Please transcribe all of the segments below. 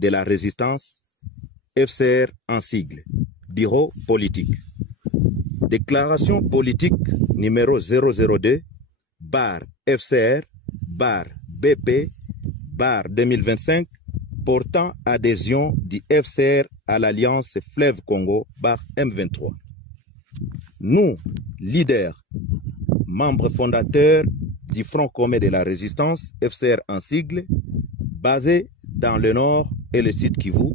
de la résistance, FCR en sigle, bureau politique. Déclaration politique numéro 002, bar FCR, bar BP, bar 2025, portant adhésion du FCR à l'Alliance Fleuve Congo, bar M23. Nous, leaders, membres fondateurs du Front commun de la résistance, FCR en sigle, basé dans le nord et le sud Kivu,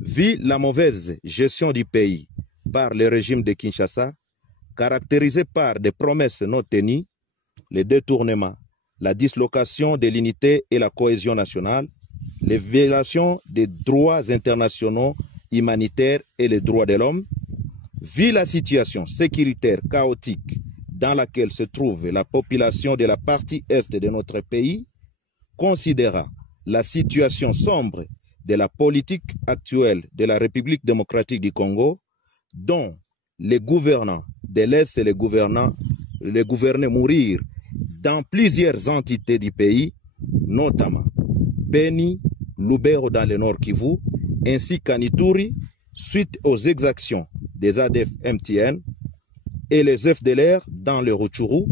vu la mauvaise gestion du pays par le régime de Kinshasa, caractérisé par des promesses non tenues, les détournements, la dislocation de l'unité et la cohésion nationale, les violations des droits internationaux humanitaires et les droits de l'homme, vu la situation sécuritaire chaotique dans laquelle se trouve la population de la partie est de notre pays, considérant la situation sombre de la politique actuelle de la République démocratique du Congo, dont les gouvernants de l'Est et les gouvernés mourir dans plusieurs entités du pays, notamment Beni, Lubero dans le Nord Kivu, ainsi qu'à Ituri, suite aux exactions des ADF MTN et les FDLR dans le Rutshuru,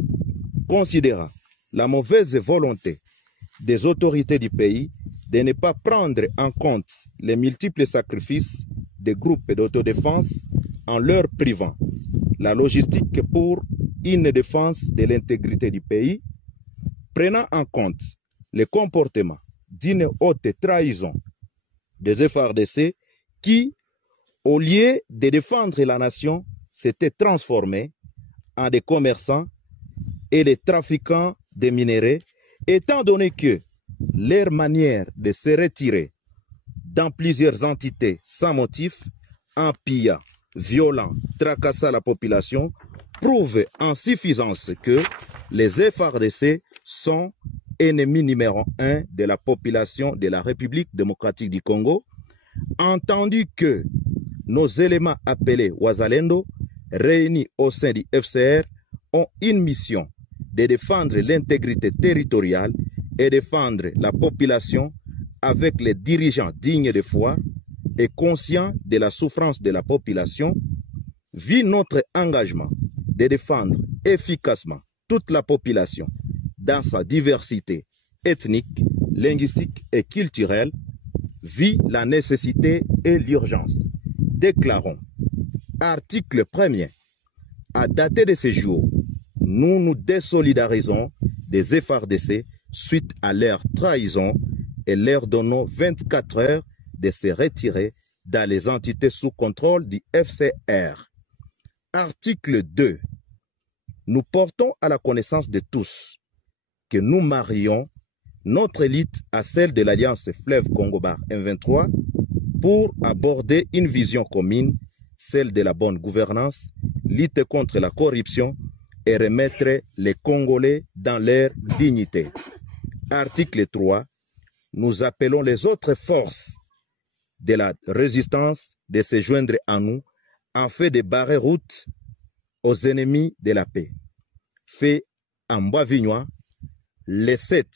considérant la mauvaise volonté des autorités du pays de ne pas prendre en compte les multiples sacrifices des groupes d'autodéfense en leur privant la logistique pour une défense de l'intégrité du pays, prenant en compte le comportement d'une haute trahison des FARDC qui, au lieu de défendre la nation, s'étaient transformés en des commerçants et des trafiquants de minerais, étant donné que leur manière de se retirer dans plusieurs entités sans motif, en pillant, violant, tracassant la population, prouve en suffisance que les FARDC sont ennemis numéro 1 de la population de la République démocratique du Congo, entendu que nos éléments appelés Wazalendo, réunis au sein du FCR, ont une mission de défendre l'intégrité territoriale et défendre la population avec les dirigeants dignes de foi et conscients de la souffrance de la population, vu notre engagement de défendre efficacement toute la population dans sa diversité ethnique, linguistique et culturelle, vit la nécessité et l'urgence. Déclarons, article 1er, à dater de ce jour, nous nous désolidarisons des FARDC suite à leur trahison et leur donnons 24 heures de se retirer dans les entités sous contrôle du FCR. Article 2. Nous portons à la connaissance de tous que nous marions notre élite à celle de l'Alliance Fleuve Congo Bar M23 pour aborder une vision commune, celle de la bonne gouvernance, lutter contre la corruption et remettre les Congolais dans leur dignité. Article 3. Nous appelons les autres forces de la résistance de se joindre à nous en fait de barrer route aux ennemis de la paix. Fait en Bois-Vignois le 7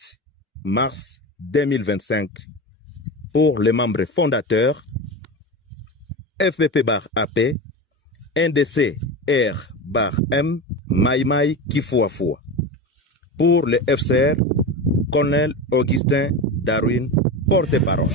mars 2025 pour les membres fondateurs FPP bar AP, NDC R bar M, Maïmaï Kifuafua. Pour le FCR, Colonel Augustin Darwin, porte-parole.